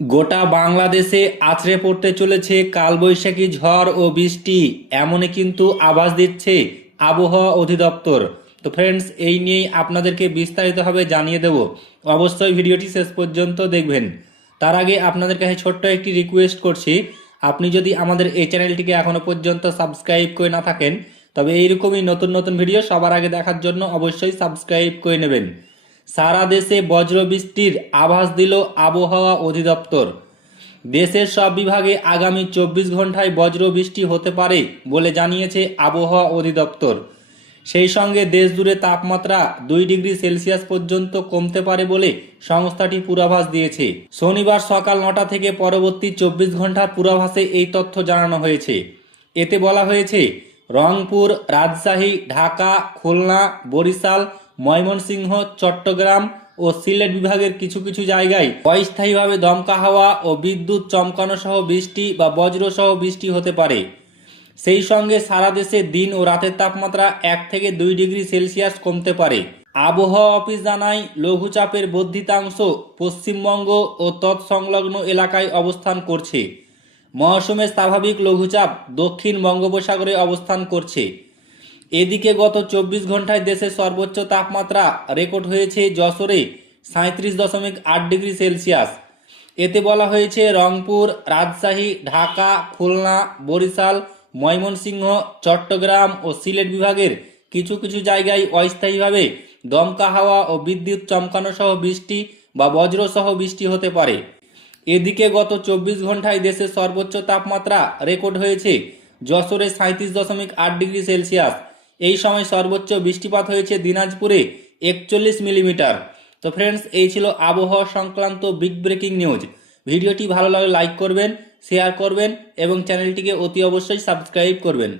গোটা বাংলাদেশে আছড়ে পড়তে চলেছে কালবৈশাখী ঝড় ও বৃষ্টি, এমনই কিন্তু আভাস দিচ্ছে আবহাওয়া অধিদপ্তর। তো ফ্রেন্ডস, এই নিয়েই আপনাদেরকে বিস্তারিতভাবে জানিয়ে দেব। অবশ্যই ভিডিওটি শেষ পর্যন্ত দেখবেন। তার আগে আপনাদের কাছে ছোট্ট একটি রিকোয়েস্ট করছি, আপনি যদি আমাদের এই চ্যানেলটিকে এখনও পর্যন্ত সাবস্ক্রাইব করে না থাকেন, তবে এইরকমই নতুন নতুন ভিডিও সবার আগে দেখার জন্য অবশ্যই সাবস্ক্রাইব করে নেবেন। সারা দেশে বজ্রবৃষ্টির আভাস দিল আবহাওয়া অধিদপ্তর। দেশের সব বিভাগে আগামী 24 ঘন্টায় বজ্রবৃষ্টি হতে পারে বলে জানিয়েছে আবহাওয়া অধিদপ্তর। সেই সঙ্গে দেশজুড়ে তাপমাত্রা 2 ডিগ্রি সেলসিয়াস পর্যন্ত কমতে পারে বলে সংস্থাটি পূর্বাভাস দিয়েছে। শনিবার সকাল 9টা থেকে পরবর্তী 24 ঘন্টার পূর্বাভাসে এই তথ্য জানানো হয়েছে। এতে বলা হয়েছে, রংপুর, রাজশাহী, ঢাকা, খুলনা, বরিশাল, ময়মনসিংহ, চট্টগ্রাম ও সিলেট বিভাগের কিছু কিছু জায়গায় অস্থায়ীভাবে দমকা হাওয়া ও বিদ্যুৎ চমকানো সহ বৃষ্টি বা বজ্র সহ বৃষ্টি হতে পারে। সেই সঙ্গে সারা দেশে দিন ও রাতের তাপমাত্রা 1 থেকে 2 ডিগ্রি সেলসিয়াস কমতে পারে। আবহাওয়া অফিস জানায়, লঘুচাপের বর্ধিতাংশ পশ্চিমবঙ্গ ও তৎসংলগ্ন এলাকায় অবস্থান করছে। মৌসুমের স্বাভাবিক লঘুচাপ দক্ষিণ বঙ্গোপসাগরে অবস্থান করছে। এদিকে গত 24 ঘন্টায় দেশের সর্বোচ্চ তাপমাত্রা রেকর্ড হয়েছে যশোরে 37.8 ডিগ্রি সেলসিয়াস। এতে বলা হয়েছে, রংপুর, রাজশাহী, ঢাকা, খুলনা, বরিশাল, ময়মনসিংহ, চট্টগ্রাম ও সিলেট বিভাগের কিছু কিছু জায়গায় অস্থায়ীভাবে দমকা হাওয়া ও বিদ্যুৎ চমকানো সহ বৃষ্টি বা বজ্র সহ বৃষ্টি হতে পারে। এদিকে গত 24 ঘন্টায় দেশের সর্বোচ্চ তাপমাত্রা রেকর্ড হয়েছে যশোরে 37.8 ডিগ্রি সেলসিয়াস। এই সময় সর্বোচ্চ বৃষ্টিপাত হয়েছে দিনাজপুরে 41 মিলিমিটার। তো ফ্রেন্ডস, এই ছিল আবহাওয়া সংক্রান্ত বিগ ব্রেকিং নিউজ। ভিডিওটি ভালো লাগলে লাইক করবেন, শেয়ার করবেন এবং চ্যানেলটিকে অতি অবশ্যই সাবস্ক্রাইব করবেন।